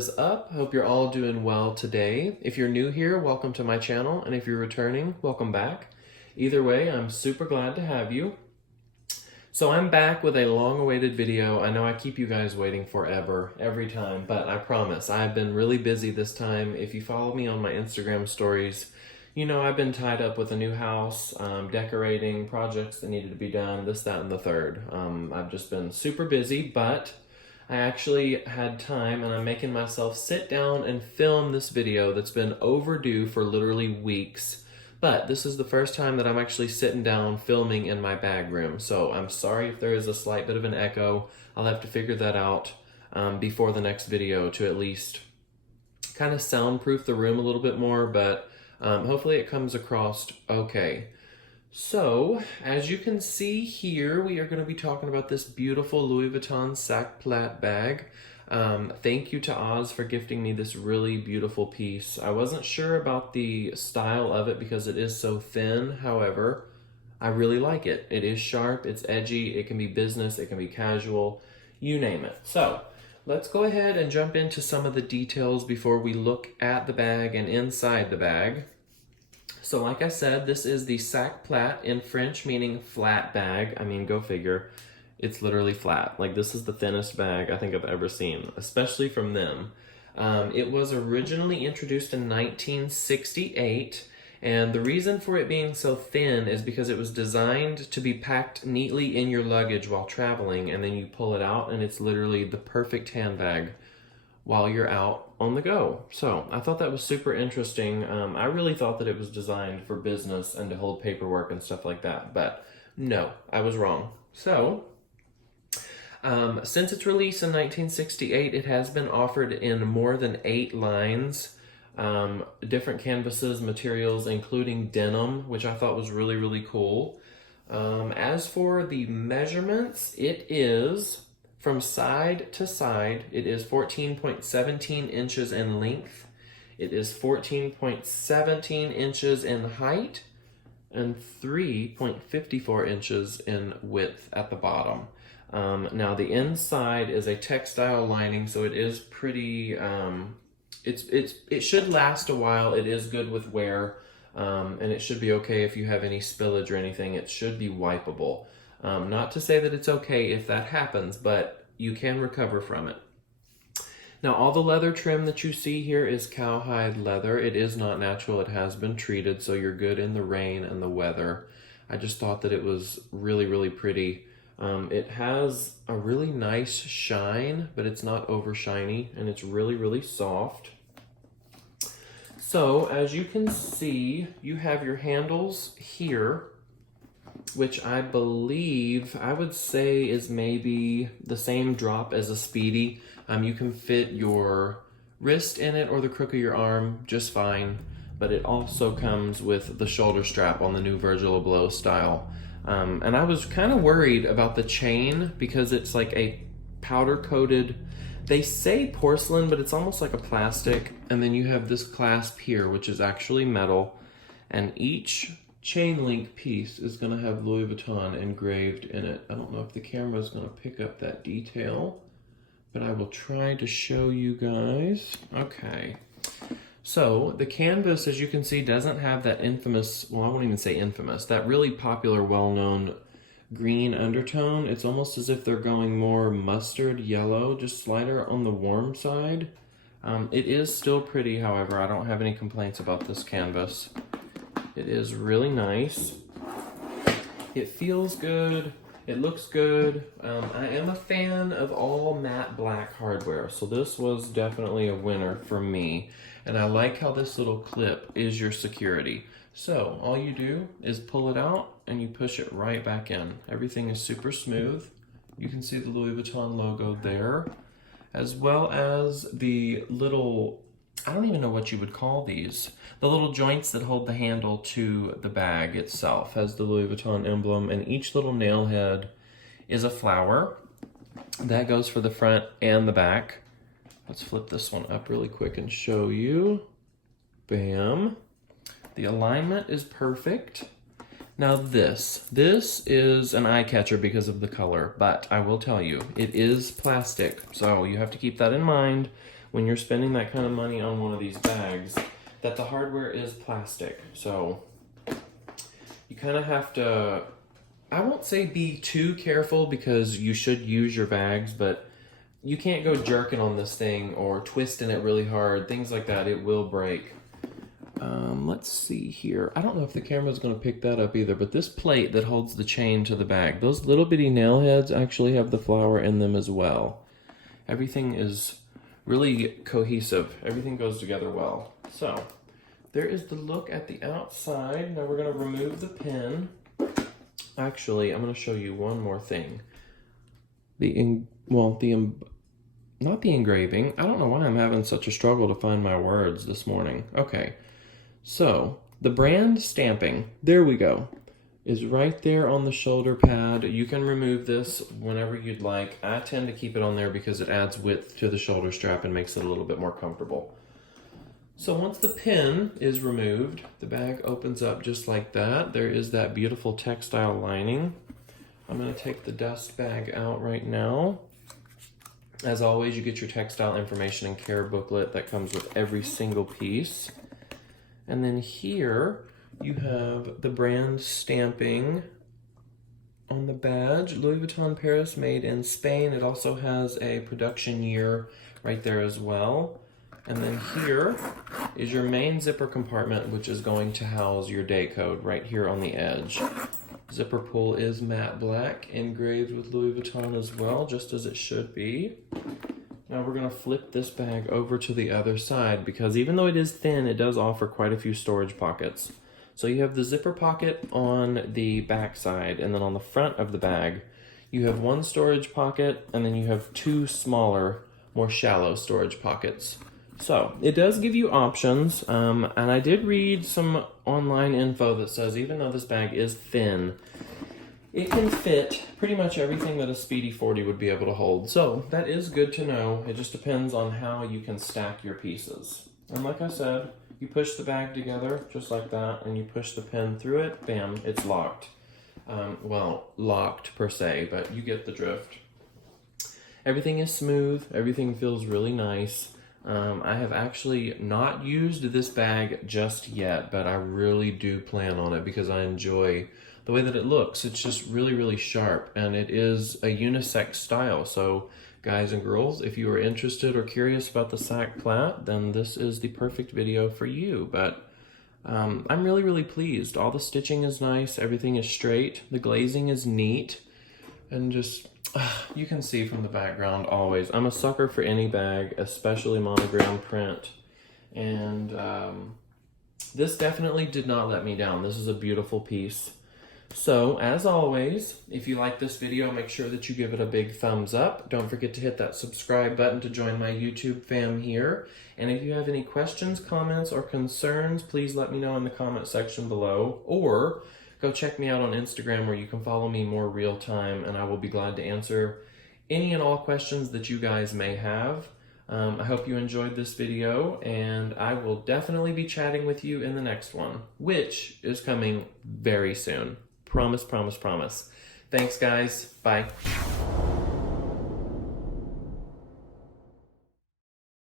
is up? Hope you're all doing well today. If you're new here, welcome to my channel, and if you're returning, welcome back. Either way, I'm super glad to have you. So I'm back with a long-awaited video. I know I keep you guys waiting forever, every time, but I promise, I've been really busy this time. If you follow me on my Instagram stories, you know I've been tied up with a new house, decorating, projects that needed to be done, this, that, and the third. I've just been super busy, but I actually had time and I'm making myself sit down and film this video that's been overdue for literally weeks. But this is the first time that I'm actually sitting down filming in my bag room. So I'm sorry if there is a slight bit of an echo. I'll have to figure that out before the next video to at least kind of soundproof the room a little bit more, but hopefully it comes across okay. So, as you can see here, we are going to be talking about this beautiful Louis Vuitton Sac Plat bag. Thank you to Oz for gifting me this really beautiful piece. I wasn't sure about the style of it because it is so thin. However, I really like it. It is sharp, it's edgy, it can be business, it can be casual, you name it. So, let's go ahead and jump into some of the details before we look at the bag and inside the bag. So like I said, this is the Sac Plat, in French meaning flat bag. I mean, go figure. It's literally flat. Like, this is the thinnest bag I think I've ever seen, especially from them. It was originally introduced in 1968, and the reason for it being so thin is because it was designed to be packed neatly in your luggage while traveling, and then you pull it out, and it's literally the perfect handbag while you're out on the go. So I thought that was super interesting. I really thought that it was designed for business and to hold paperwork and stuff like that, but no, I was wrong. So since its release in 1968, it has been offered in more than 8 lines, different canvases, materials, including denim, which I thought was really, really cool. As for the measurements, it is from side to side, it is 14.17 inches in length, it is 14.17 inches in height, and 3.54 inches in width at the bottom. Now the inside is a textile lining, so it is pretty, it should last a while. It is good with wear, and it should be okay if you have any spillage or anything. It should be wipeable. Not to say that it's okay if that happens, but you can recover from it. Now, all the leather trim that you see here is cowhide leather. It is not natural. It has been treated, so you're good in the rain and the weather. I just thought that it was really, really pretty. It has a really nice shine, but it's not over shiny, and it's really, really soft. So, as you can see, you have your handles here, which I believe, I would say is maybe the same drop as a Speedy. You can fit your wrist in it or the crook of your arm just fine, but it also comes with the shoulder strap on the new Virgil Abloh style. And I was kind of worried about the chain because it's like a powder coated, they say porcelain, but it's almost like a plastic. And then you have this clasp here, which is actually metal, and each chain link piece is going to have Louis Vuitton engraved in it. I don't know if the camera is going to pick up that detail, but I will try to show you guys. Okay. So the canvas, as you can see, doesn't have that infamous, well, I won't even say infamous, that really popular, well-known green undertone. It's almost as if they're going more mustard yellow, just slighter on the warm side. It is still pretty, however. I don't have any complaints about this canvas. It is really nice. It feels good. It looks good. I am a fan of all matte black hardware, so this was definitely a winner for me. And I like how this little clip is your security. So all you do is pull it out and you push it right back in. Everything is super smooth. You can see the Louis Vuitton logo there, as well as the little, I don't even know what you would call these. The little joints that hold the handle to the bag itself has the Louis Vuitton emblem, and each little nail head is a flower. That goes for the front and the back. Let's flip this one up really quick and show you. Bam. The alignment is perfect. Now this is an eye catcher because of the color, but I will tell you, it is plastic, so you have to keep that in mind when you're spending that kind of money on one of these bags, that the hardware is plastic. So you kind of have to, I won't say be too careful because you should use your bags, but you can't go jerking on this thing or twisting it really hard, things like that. It will break. Let's see here. I don't know if the camera's going to pick that up either, but this plate that holds the chain to the bag, those little bitty nail heads actually have the flour in them as well. Everything is really cohesive. Everything goes together well. So there is the look at the outside. Now we're going to remove the pin. Actually, I'm going to show you one more thing. Not the engraving. I don't know why I'm having such a struggle to find my words this morning. Okay, so the brand stamping, there we go, is right there on the shoulder pad. You can remove this whenever you'd like. I tend to keep it on there because it adds width to the shoulder strap and makes it a little bit more comfortable. So once the pin is removed, the bag opens up just like that. There is that beautiful textile lining. I'm going to take the dust bag out right now. As always, you get your textile information and care booklet that comes with every single piece. And then here you have the brand stamping on the badge. Louis Vuitton Paris, made in Spain. It also has a production year right there as well. And then here is your main zipper compartment, which is going to house your day code right here on the edge. Zipper pull is matte black, engraved with Louis Vuitton as well, just as it should be. Now we're going to flip this bag over to the other side because even though it is thin, it does offer quite a few storage pockets. So you have the zipper pocket on the back side, and then on the front of the bag, you have one storage pocket, and then you have two smaller, more shallow storage pockets. So it does give you options, and I did read some online info that says even though this bag is thin, it can fit pretty much everything that a Speedy 40 would be able to hold. So that is good to know. It just depends on how you can stack your pieces. And like I said, you push the bag together just like that, and you push the pin through it, bam, it's locked. Well, locked per se, but you get the drift. Everything is smooth. Everything feels really nice. I have actually not used this bag just yet, but I really do plan on it because I enjoy the way that it looks. It's just really, really sharp, and it is a unisex style. So guys and girls, if you are interested or curious about the Sac Plat, then this is the perfect video for you. But I'm really, really pleased. All the stitching is nice. Everything is straight. The glazing is neat. And just, you can see from the background always. I'm a sucker for any bag, especially monogram print. And this definitely did not let me down. This is a beautiful piece. So, as always, if you like this video, make sure that you give it a big thumbs up. Don't forget to hit that subscribe button to join my YouTube fam here. And if you have any questions, comments, or concerns, please let me know in the comment section below. Or go check me out on Instagram where you can follow me more real time, and I will be glad to answer any and all questions that you guys may have. I hope you enjoyed this video, and I will definitely be chatting with you in the next one, which is coming very soon. Promise, promise, promise. Thanks, guys. Bye.